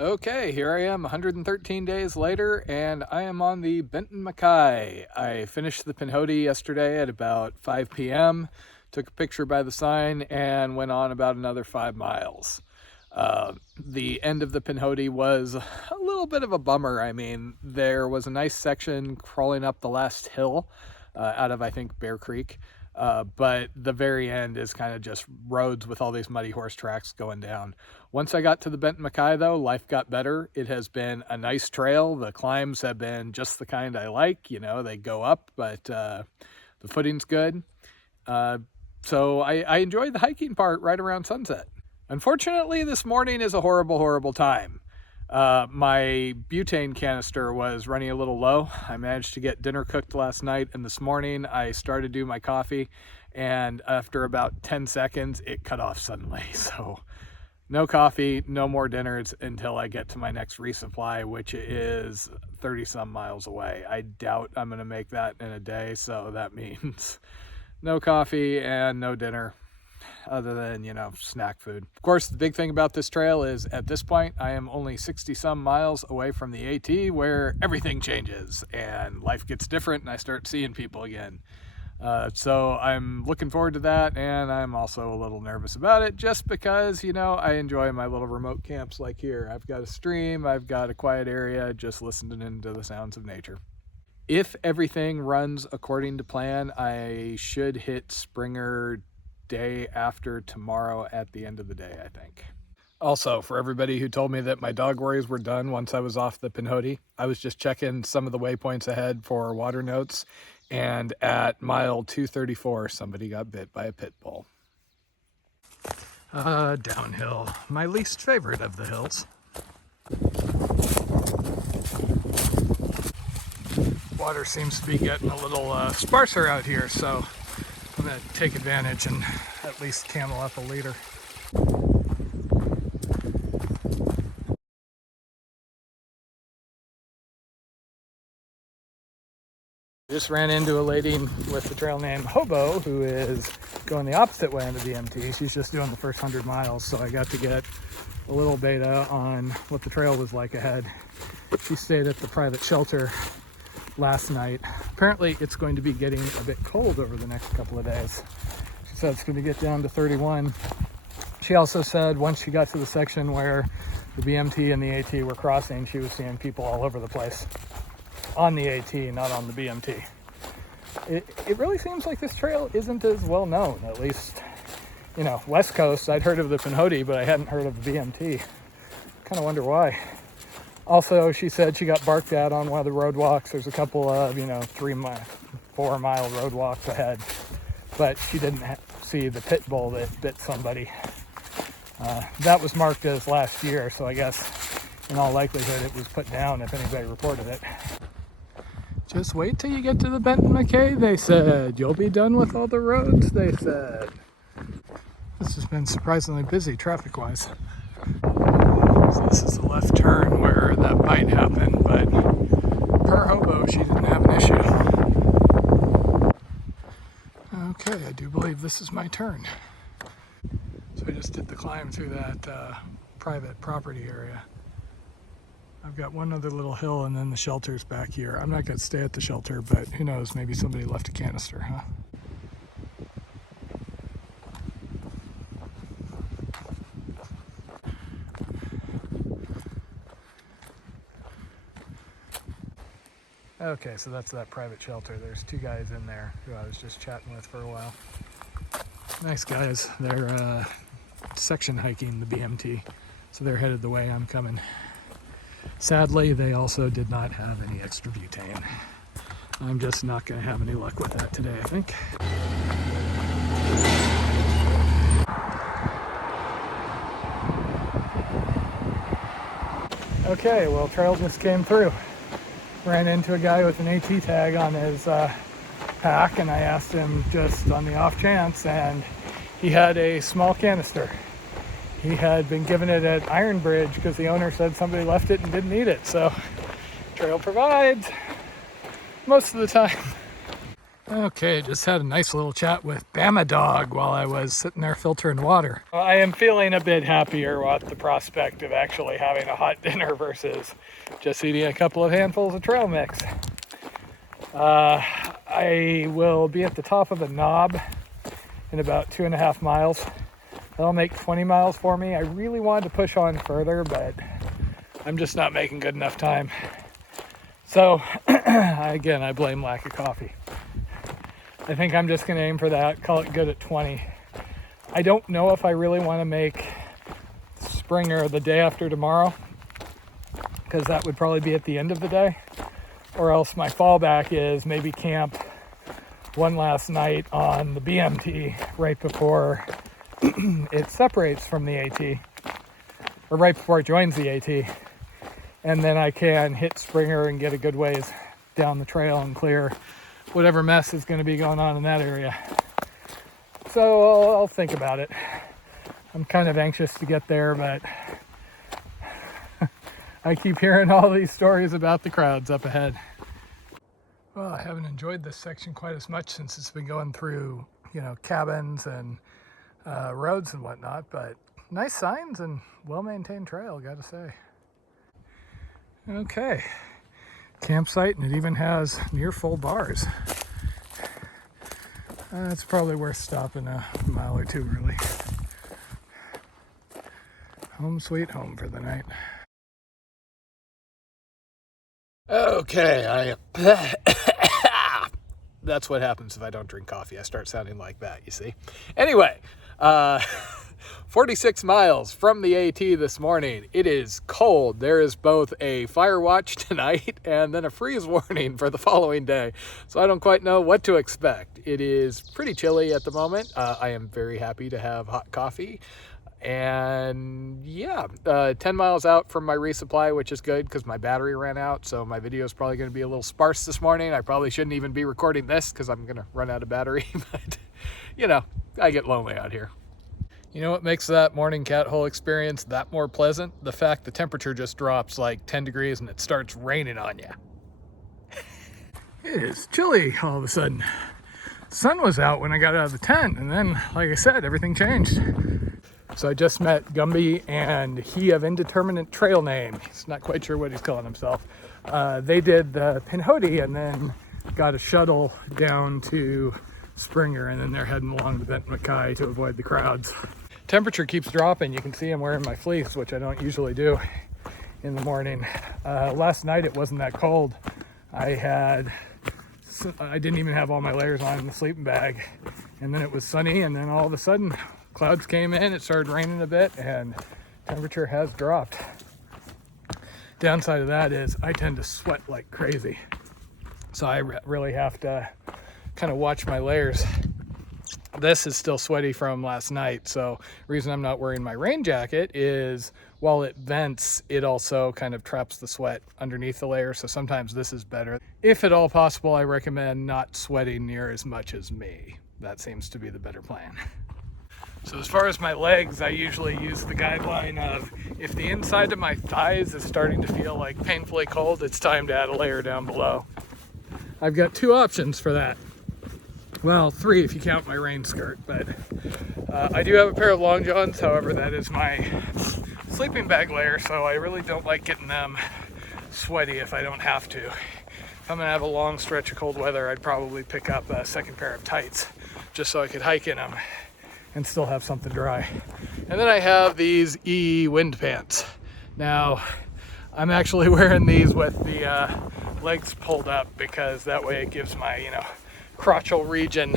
Okay, here I am 113 days later, and I am on the Benton MacKaye. I finished the Pinhoti yesterday at about 5 p.m., took a picture by the sign, and went on about another 5 miles. The end of the Pinhoti was a little bit of a bummer. I mean, there was a nice section crawling up the last hill out of, I think, Bear Creek. But the very end is kind of just roads with all these muddy horse tracks going down. Once I got to the Benton MacKaye, though, life got better. It has been a nice trail. The climbs have been just the kind I like. You know, they go up, but the footing's good. So I enjoyed the hiking part right around sunset. Unfortunately, this morning is a horrible, horrible time. My butane canister was running a little low. I managed to get dinner cooked last night, and this morning I started to do my coffee, and after about 10 seconds it cut off suddenly. So no coffee, no more dinners until I get to my next resupply, which is 30 some miles away. I doubt I'm going to make that in a day, so that means no coffee and no dinner, other than, you know, snack food. Of course, the big thing about this trail is at this point I am only 60 some miles away from the AT, where everything changes and life gets different and I start seeing people again. So I'm looking forward to that, and I'm also a little nervous about it just because, you know, I enjoy my little remote camps like here. I've got a stream, I've got a quiet area, just listening into the sounds of nature. If everything runs according to plan, I should hit Springer day after tomorrow at the end of the day, I think. Also, for everybody who told me that my dog worries were done once I was off the Pinhoti, I was just checking some of the waypoints ahead for water notes, and at mile 234 somebody got bit by a pit bull. Downhill, my least favorite of the hills. Water seems to be getting a little sparser out here, so I'm going to take advantage and at least camel up a liter. Just ran into a lady with the trail name Hobo who is going the opposite way on the BMT. She's just doing the first 100 miles, so I got to get a little beta on what the trail was like ahead. She stayed at the private shelter last night. Apparently it's going to be getting a bit cold over the next couple of days. She said it's going to get down to 31. She also said once she got to the section where the BMT and the AT were crossing, she was seeing people all over the place. On the AT, not on the BMT. It really seems like this trail isn't as well known, at least, you know, West Coast. I'd heard of the Pinhoti, but I hadn't heard of the BMT. Kind of wonder why. Also, she said she got barked at on one of the roadwalks. There's a couple of, 4 mile roadwalks ahead, but she didn't see the pit bull that bit somebody. That was marked as last year, so I guess in all likelihood it was put down if anybody reported it. Just wait till you get to the Benton MacKaye, they said. You'll be done with all the roads, they said. This has been surprisingly busy traffic-wise. So this is the left turn where that might happen, but per Hobo, she didn't have an issue. Okay, I do believe this is my turn. So I just did the climb through that private property area. I've got one other little hill and then the shelter's back here. I'm not going to stay at the shelter, but who knows, maybe somebody left a canister, huh? Okay, so that's that private shelter. There's 2 guys in there who I was just chatting with for a while. Nice guys. They're section hiking the BMT, so they're headed the way I'm coming. Sadly, they also did not have any extra butane. I'm just not going to have any luck with that today, I think. Okay, well, trail just came through. Ran into a guy with an AT tag on his pack, and I asked him just on the off chance, and he had a small canister. He had been given it at Iron Bridge because the owner said somebody left it and didn't need it. So trail provides most of the time. Okay, just had a nice little chat with Bama Dog while I was sitting there filtering water. I am feeling a bit happier with the prospect of actually having a hot dinner versus just eating a couple of handfuls of trail mix. I will be at the top of a knob in about 2.5 miles. That'll make 20 miles for me. I really wanted to push on further, but I'm just not making good enough time. So again, I blame lack of coffee. I think I'm just gonna aim for that, call it good at 20. I don't know if I really wanna make Springer the day after tomorrow, because that would probably be at the end of the day. Or else my fallback is maybe camp one last night on the BMT right before it separates from the AT, or right before it joins the AT. And then I can hit Springer and get a good ways down the trail and clear whatever mess is going to be going on in that area. So I'll think about it. I'm kind of anxious to get there, but I keep hearing all these stories about the crowds up ahead. Well, I haven't enjoyed this section quite as much since it's been going through, cabins and roads and whatnot, but nice signs and well-maintained trail, gotta say. Okay, campsite, and it even has near full bars. It's probably worth stopping a mile or two early. Home sweet home for the night. Okay, that's what happens if I don't drink coffee. I start sounding like that, you see. Anyway, 46 miles from the AT this morning. It is cold. There is both a fire watch tonight and then a freeze warning for the following day. So I don't quite know what to expect. It is pretty chilly at the moment. I am very happy to have hot coffee. And yeah, 10 miles out from my resupply, which is good because my battery ran out. So my video is probably going to be a little sparse this morning. I probably shouldn't even be recording this because I'm going to run out of battery. But, I get lonely out here. You know what makes that morning cat hole experience that more pleasant? The fact the temperature just drops like 10 degrees and it starts raining on you. It is chilly all of a sudden. The sun was out when I got out of the tent, and then, like I said, everything changed. So I just met Gumby, and he of indeterminate trail name. He's not quite sure what he's calling himself. They did the Pinhoti and then got a shuttle down to Springer, and then they're heading along to Benton MacKaye to avoid the crowds. Temperature keeps dropping. You can see I'm wearing my fleece, which I don't usually do in the morning. Last night it wasn't that cold. I didn't even have all my layers on in the sleeping bag, and then it was sunny, and then all of a sudden clouds came in, it started raining a bit, and temperature has dropped. Downside of that is I tend to sweat like crazy, so I really have to kind of watch my layers. This is still sweaty from last night, so the reason I'm not wearing my rain jacket is while it vents, it also kind of traps the sweat underneath the layer, so sometimes this is better. If at all possible, I recommend not sweating near as much as me. That seems to be the better plan. So as far as my legs, I usually use the guideline of if the inside of my thighs is starting to feel like painfully cold, it's time to add a layer down below. I've got 2 options for that. Well, 3 if you count my rain skirt, but I do have a pair of long johns. However, that is my sleeping bag layer, so I really don't like getting them sweaty if I don't have to. If I'm gonna have a long stretch of cold weather, I'd probably pick up a second pair of tights just so I could hike in them and still have something dry. And then I have these EE wind pants. Now, I'm actually wearing these with the legs pulled up because that way it gives my, crotchal region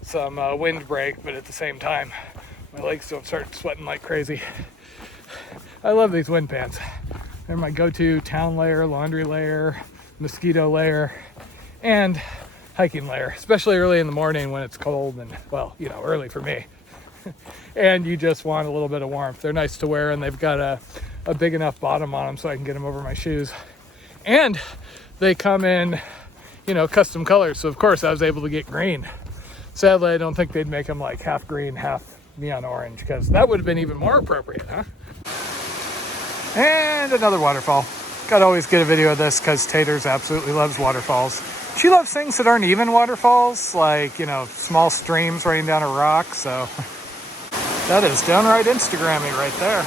some wind break, but at the same time, my legs don't start sweating like crazy. I love these wind pants. They're my go-to town layer, laundry layer, mosquito layer, and hiking layer, especially early in the morning when it's cold and, early for me. And you just want a little bit of warmth. They're nice to wear, and they've got a big enough bottom on them so I can get them over my shoes. And they come in, custom colors. So of course I was able to get green. Sadly, I don't think they'd make them like half green, half neon orange, because that would have been even more appropriate, huh? And another waterfall. Gotta always get a video of this because Taters absolutely loves waterfalls. She loves things that aren't even waterfalls, like, you know, small streams running down a rock, so that is downright Instagrammy right there.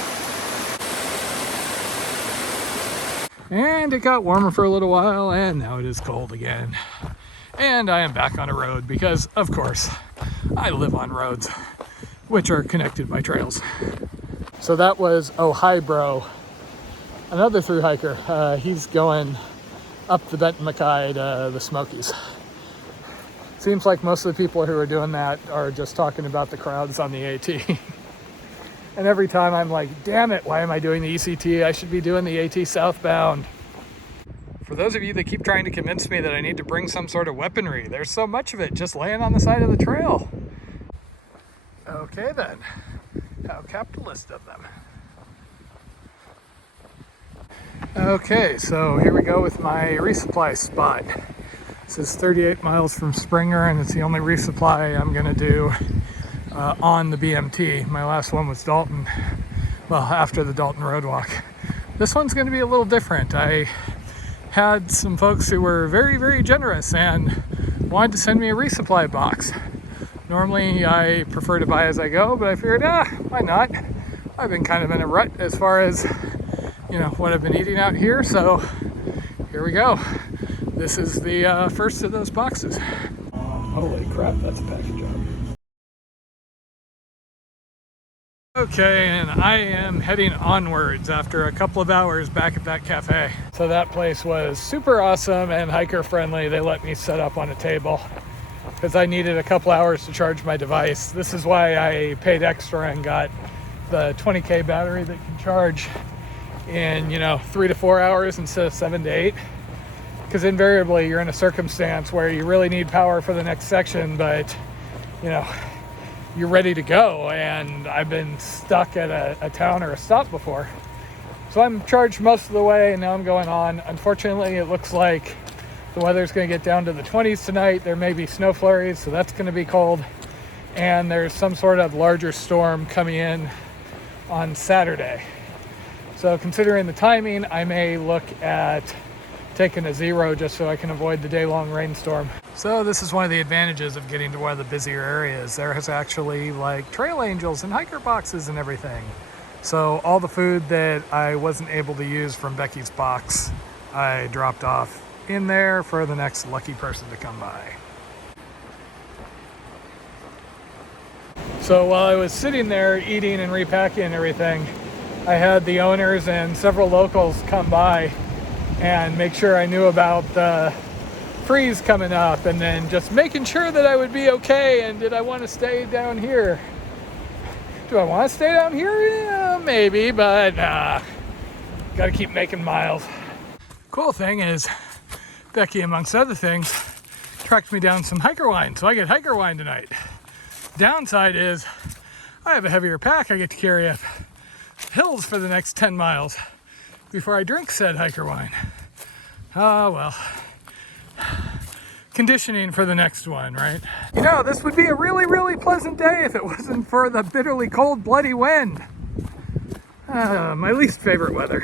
And it got warmer for a little while, and now it is cold again. And I am back on a road because, of course, I live on roads, which are connected by trails. So that was Ohio, another thru hiker. He's going up the Benton MacKaye to the Smokies. Seems like most of the people who are doing that are just talking about the crowds on the AT. And every time I'm like, damn it, why am I doing the ECT? I should be doing the AT southbound. For those of you that keep trying to convince me that I need to bring some sort of weaponry, there's so much of it just laying on the side of the trail. Okay then, how capitalist of them. Okay, so here we go with my resupply spot. This is 38 miles from Springer, and it's the only resupply I'm gonna do on the BMT. My last one was Dalton, well, after the Dalton Road Walk. This one's gonna be a little different. I had some folks who were very, very generous and wanted to send me a resupply box. Normally I prefer to buy as I go, but I figured, why not? I've been kind of in a rut as far as, you know, what I've been eating out here, so here we go. This is the first of those boxes. Holy crap, that's a package job. Okay, and I am heading onwards after a couple of hours back at that cafe. So that place was super awesome and hiker friendly. They let me set up on a table because I needed a couple hours to charge my device. This is why I paid extra and got the 20K battery that can charge in, you know, 3 to 4 hours instead of 7 to 8. Because invariably you're in a circumstance where you really need power for the next section, but, you know, you're ready to go, and I've been stuck at a town or a stop before. So I'm charged most of the way, and now I'm going on. Unfortunately, it looks like the weather's going to get down to the 20s tonight. There may be snow flurries, so that's going to be cold. And there's some sort of larger storm coming in on Saturday. So considering the timing, I may look at taking a 0 just so I can avoid the day-long rainstorm. So this is one of the advantages of getting to one of the busier areas. There is actually like trail angels and hiker boxes and everything. So all the food that I wasn't able to use from Becky's box, I dropped off in there for the next lucky person to come by. So while I was sitting there eating and repacking everything, I had the owners and several locals come by and make sure I knew about the freeze coming up, and then just making sure that I would be okay, and did I want to stay down here? Do I want to stay down here? Yeah, maybe, but gotta keep making miles. Cool thing is, Becky, amongst other things, tracked me down some hiker wine, so I get hiker wine tonight. Downside is, I have a heavier pack I get to carry up hills for the next 10 miles before I drink said hiker wine. Oh well. Conditioning for the next one, right? You know, this would be a really, really pleasant day if it wasn't for the bitterly cold, bloody wind. My least favorite weather.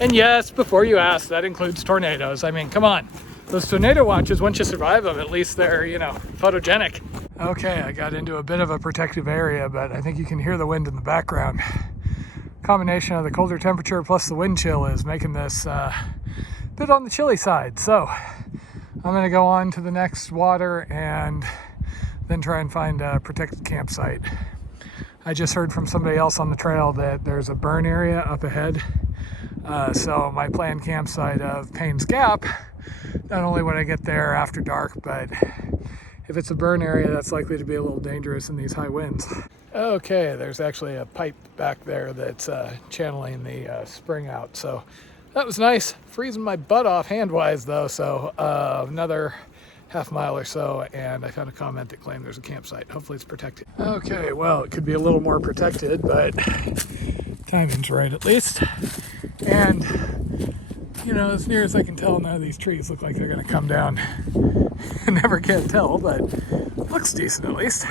And yes, before you ask, that includes tornadoes. I mean, come on. Those tornado watches, once you survive them, at least they're, you know, photogenic. Okay, I got into a bit of a protective area, but I think you can hear the wind in the background. Combination of the colder temperature plus the wind chill is making this a bit on the chilly side. So I'm going to go on to the next water and then try and find a protected campsite. I just heard from somebody else on the trail that there's a burn area up ahead. So my planned campsite of Payne's Gap, not only would I get there after dark, but if it's a burn area, that's likely to be a little dangerous in these high winds. Okay, there's actually a pipe back there that's channeling the spring out. So that was nice. Freezing my butt off hand-wise though, so another half mile or so, and I found a comment that claimed there's a campsite. Hopefully it's protected. Okay, well, it could be a little more protected, but timing's right at least. And, you know, as near as I can tell, none of these trees look like they're gonna come down. I never can tell, but looks decent at least.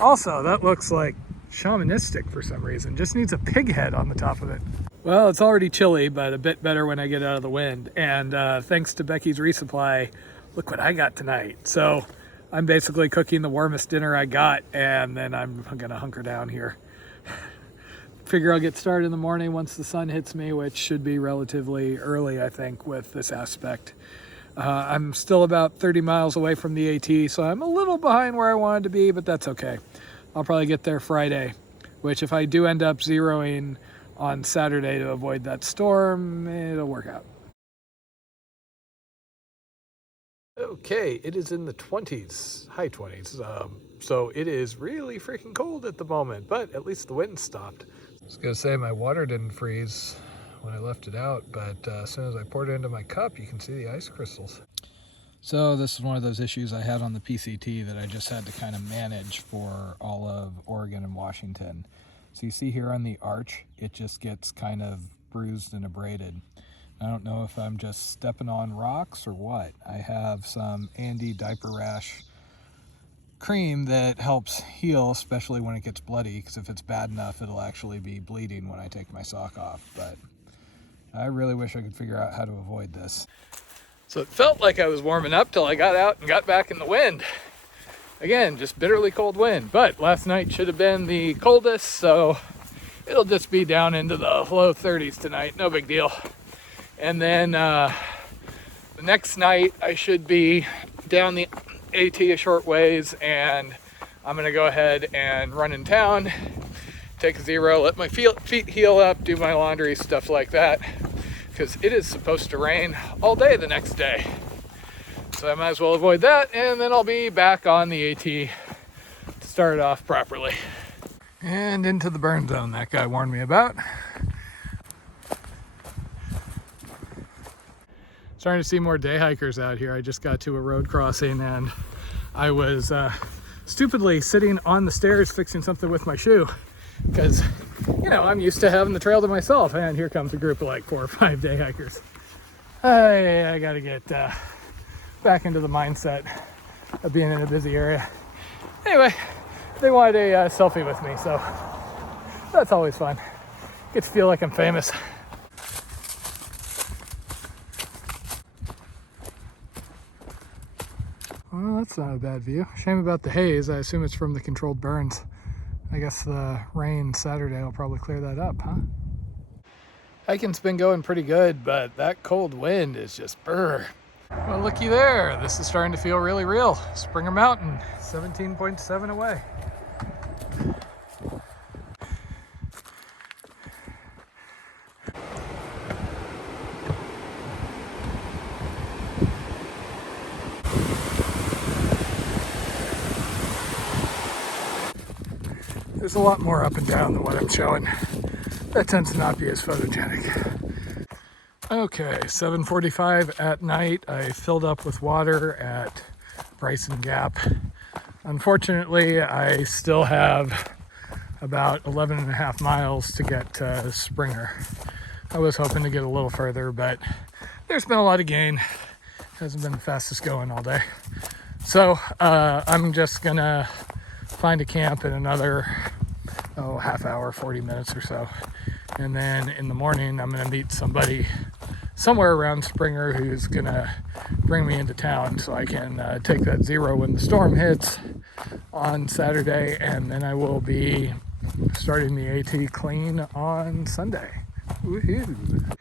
Also, that looks like shamanistic for some reason. Just needs a pig head on the top of it. Well, it's already chilly, but a bit better when I get out of the wind. And thanks to Becky's Resupply, look what I got tonight. So I'm basically cooking the warmest dinner I got, and then I'm gonna hunker down here. Figure I'll get started in the morning once the sun hits me, which should be relatively early, I think, with this aspect. I'm still about 30 miles away from the AT, so I'm a little behind where I wanted to be, but that's okay. I'll probably get there Friday, which if I do end up zeroing on Saturday to avoid that storm, it'll work out. Okay, it is in the 20s, high 20s, so it is really freaking cold at the moment, but at least the wind stopped. I was gonna say my water didn't freeze when I left it out, but as soon as I poured it into my cup, you can see the ice crystals. So this is one of those issues I had on the PCT that I just had to kind of manage for all of Oregon and Washington. So you see here on the arch, it just gets kind of bruised and abraded. I don't know if I'm just stepping on rocks or what. I have some Andy diaper rash cream that helps heal, especially when it gets bloody, because if it's bad enough, it'll actually be bleeding when I take my sock off. But I really wish I could figure out how to avoid this. So it felt like I was warming up till I got out and got back in the wind. Again, just bitterly cold wind, but last night should have been the coldest, so it'll just be down into the low 30s tonight, no big deal. And then the next night I should be down the AT a short ways, and I'm gonna go ahead and run in town, take a zero, let my feet heal up, do my laundry, stuff like that, because it is supposed to rain all day the next day. So I might as well avoid that, and then I'll be back on the AT to start it off properly. And into the burn zone that guy warned me about. Starting to see more day hikers out here. I just got to a road crossing and I was stupidly sitting on the stairs fixing something with my shoe because, you know, I'm used to having the trail to myself, and here comes a group of like 4 or 5 day hikers. I gotta get back into the mindset of being in a busy area. Anyway, they wanted a selfie with me, so that's always fun. Get to feel like I'm famous. Well, that's not a bad view. Shame about the haze. I assume it's from the controlled burns. I guess the rain Saturday will probably clear that up, huh? Hiking's been going pretty good, but that cold wind is just brr. Well, looky there. This is starting to feel really real. Springer Mountain, 17.7 away. There's a lot more up and down than what I'm showing. That tends to not be as photogenic. Okay, 7:45 at night. I filled up with water at Bryson Gap. Unfortunately, I still have about 11 and a half miles to get to Springer. I was hoping to get a little further, but there's been a lot of gain. Hasn't been the fastest going all day. So I'm just gonna find a camp in another half hour, 40 minutes or so. And then in the morning, I'm gonna meet somebody somewhere around Springer who's gonna bring me into town so I can take that zero when the storm hits on Saturday, and then I will be starting the AT clean on Sunday. Woohoo!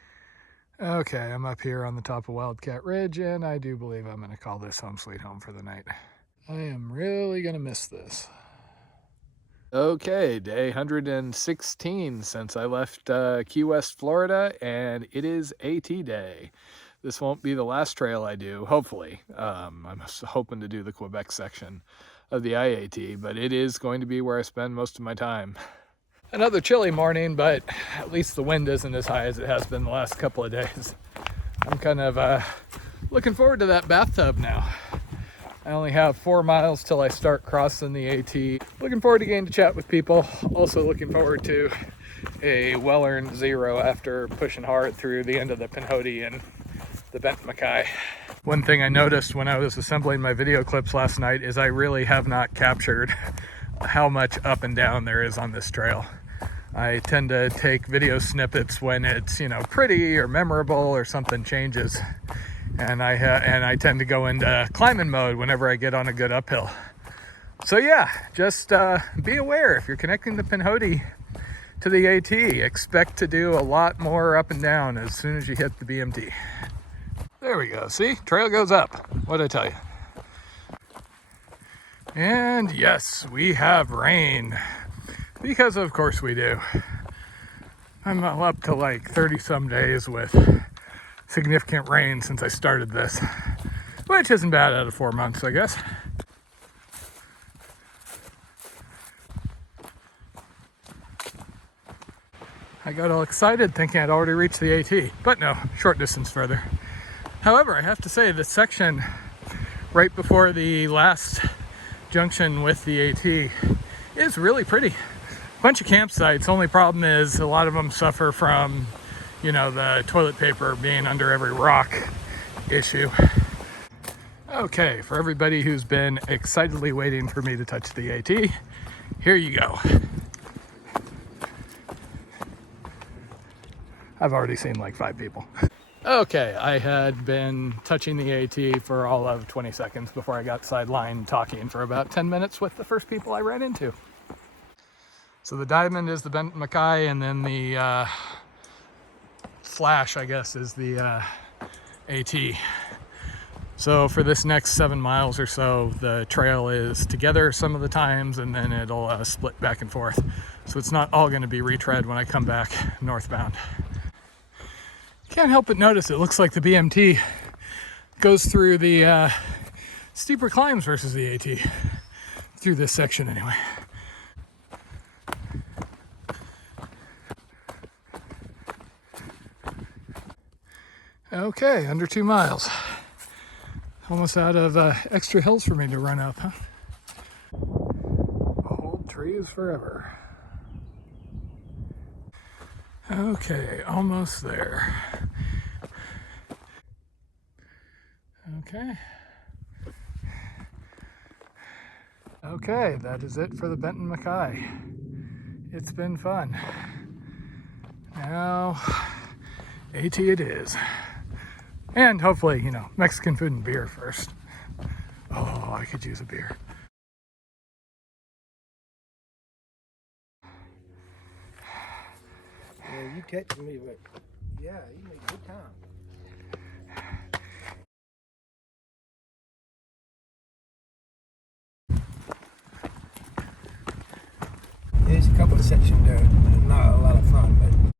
Okay, I'm up here on the top of Wildcat Ridge, and I do believe I'm gonna call this home sweet home for the night. I am really gonna miss this. Okay, day 116 since I left Key West, Florida, and it is AT day. This won't be the last trail I do, hopefully. I'm hoping to do the Quebec section of the IAT, but it is going to be where I spend most of my time. Another chilly morning, but at least the wind isn't as high as it has been the last couple of days. I'm kind of looking forward to that bathtub now. I only have 4 miles till I start crossing the AT. Looking forward to getting to chat with people. Also looking forward to a well-earned zero after pushing hard through the end of the Pinhoti and the Benton MacKaye. One thing I noticed when I was assembling my video clips last night is I really have not captured how much up and down there is on this trail. I tend to take video snippets when it's, you know, pretty or memorable or something changes. And I tend to go into climbing mode whenever I get on a good uphill. So yeah, just be aware if you're connecting the Pinhoti to the AT, expect to do a lot more up and down as soon as you hit the BMT. There we go. See, trail goes up. What'd I tell you? And yes, we have rain. Because of course we do. I'm up to like 30 some days with significant rain since I started this, which isn't bad out of 4 months, I guess. I got all excited thinking I'd already reached the AT, but no, short distance further. However, I have to say the section right before the last junction with the AT is really pretty. Bunch of campsites. Only problem is a lot of them suffer from, you know, the toilet paper being under every rock issue. Okay, for everybody who's been excitedly waiting for me to touch the AT, here you go. I've already seen like 5 people. Okay, I had been touching the AT for all of 20 seconds before I got sidelined talking for about 10 minutes with the first people I ran into. So the diamond is the Benton MacKaye, and then the flash, I guess, is the AT. So for this next 7 miles or so, the trail is together some of the times, and then it'll split back and forth. So it's not all going to be retread when I come back northbound. Can't help but notice it looks like the BMT goes through the steeper climbs versus the AT, through this section anyway. Okay, under 2 miles. Almost out of extra hills for me to run up, huh? Old trees forever. Okay, almost there. Okay. Okay, that is it for the Benton MacKaye. It's been fun. Now, AT it is. And hopefully, you know, Mexican food and beer first. Oh, I could use a beer. Yeah, you texted me, but yeah, you made good time. There's a couple of sections there, not a lot of fun, but